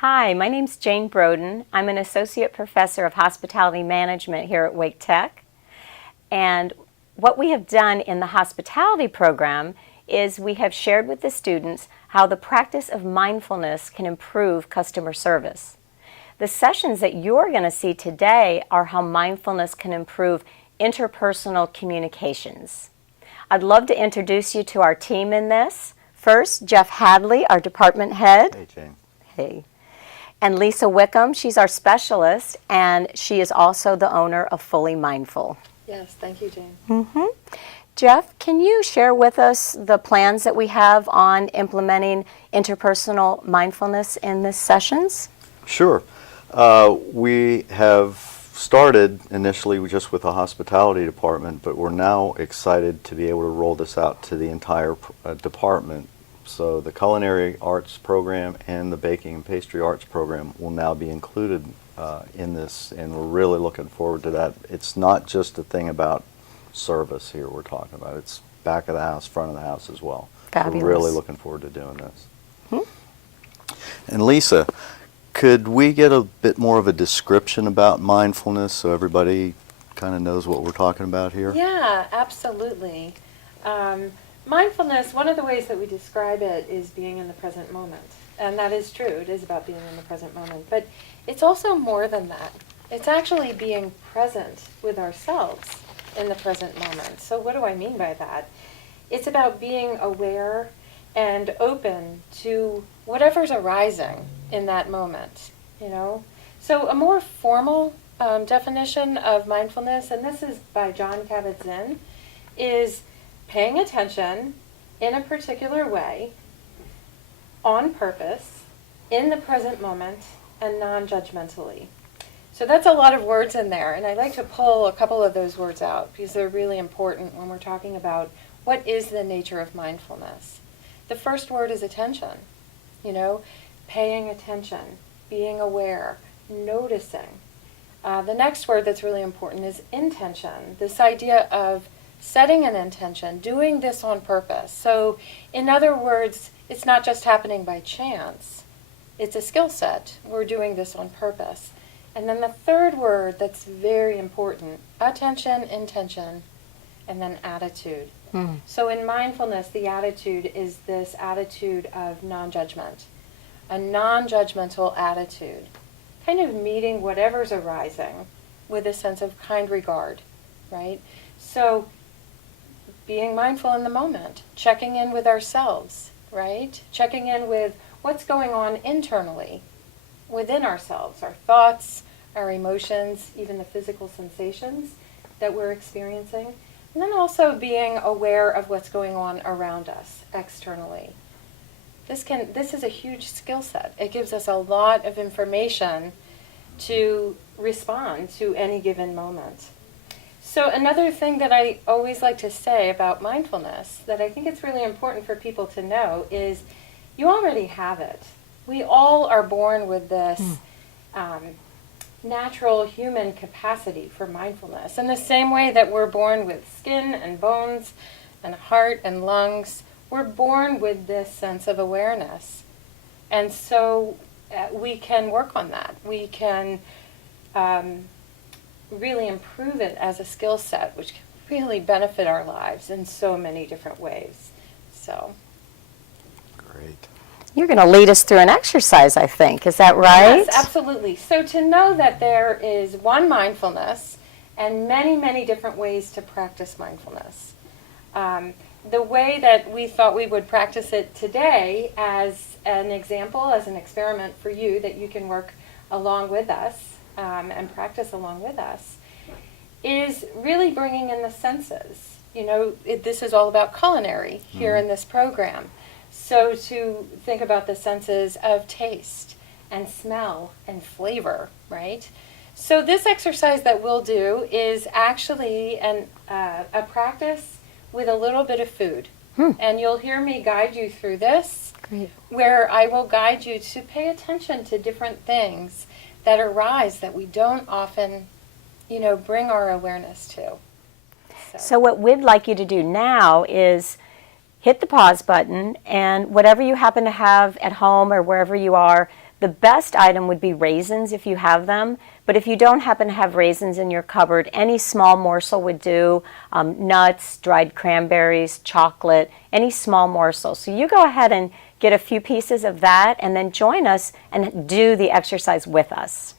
Hi, my name's Jane Broden. I'm an Associate Professor of Hospitality Management here at Wake Tech. And what we have done in the hospitality program is we have shared with the students how the practice of mindfulness can improve customer service. The sessions that you're going to see today are how mindfulness can improve interpersonal communications. I'd love to introduce you to our team in this. First, Jeff Hadley, our department head. Hey, Jane. Hey. And Lisa Wickham, she's our specialist, and she is also the owner of Fully Mindful. Yes, thank you, Jane. Jeff, can you share with us the plans that we have on implementing interpersonal mindfulness in these sessions? Sure. We have started initially just with the hospitality department, but we're now excited to be able to roll this out to the entire department. So the culinary arts program and the baking and pastry arts program will now be included in this, and we're really looking forward to that. It's not just a thing about service here we're talking about. It's back of the house, front of the house as well. Fabulous. So we're really looking forward to doing this. And Lisa, could we get a bit more of a description about mindfulness so everybody kind of knows what we're talking about here? Yeah, absolutely. Mindfulness, one of the ways that we describe it is being in the present moment. And that is true. It is about being in the present moment. But it's also more than that. It's actually being present with ourselves in the present moment. So what do I mean by that? It's about being aware and open to whatever's arising in that moment, you know? So a more formal definition of mindfulness, and this is by John Kabat-Zinn, is paying attention in a particular way, on purpose, in the present moment, and non-judgmentally. So that's a lot of words in there, and I like to pull a couple of those words out because they're really important when we're talking about what is the nature of mindfulness. The first word is attention, you know, paying attention, being aware, noticing. The next word that's really important is intention, this idea of setting an intention, doing this on purpose. So, in other words, it's not just happening by chance. It's a skill set. We're doing this on purpose. And then the third word that's very important, attention, intention, and then attitude. So in mindfulness, the attitude is this attitude of non-judgment, a non-judgmental attitude, kind of meeting whatever's arising with a sense of kind regard, right? So being mindful in the moment, checking in with ourselves, right? Checking in with what's going on internally within ourselves, our thoughts, our emotions, even the physical sensations that we're experiencing. And then also being aware of what's going on around us externally. This is a huge skill set. It gives us a lot of information to respond to any given moment. So another thing that I always like to say about mindfulness that I think it's really important for people to know is you already have it. We all are born with this natural human capacity for mindfulness. In the same way that we're born with skin and bones and heart and lungs, we're born with this sense of awareness. And so we can work on that. We can really improve it as a skill set, which can really benefit our lives in so many different ways. So, Great. You're going to lead us through an exercise, I think. Is that right? yes, absolutely. So to know that there is one mindfulness and many, many different ways to practice mindfulness. The way that we thought we would practice it today as an example, as an experiment for you that you can work along with us and practice along with us, is really bringing in the senses. You know, this is all about culinary here in this program. So to think about the senses of taste and smell and flavor, right? So this exercise that we'll do is actually a practice with a little bit of food. And you'll hear me guide you through this, where I will guide you to pay attention to different things that arise that we don't often, you know, bring our awareness to. So what we'd like you to do now is hit the pause button, and whatever you happen to have at home or wherever you are, The best item would be raisins if you have them, but if you don't happen to have raisins in your cupboard, any small morsel would do. Nuts, dried cranberries, chocolate, any small morsel. So you go ahead and get a few pieces of that and then join us and do the exercise with us.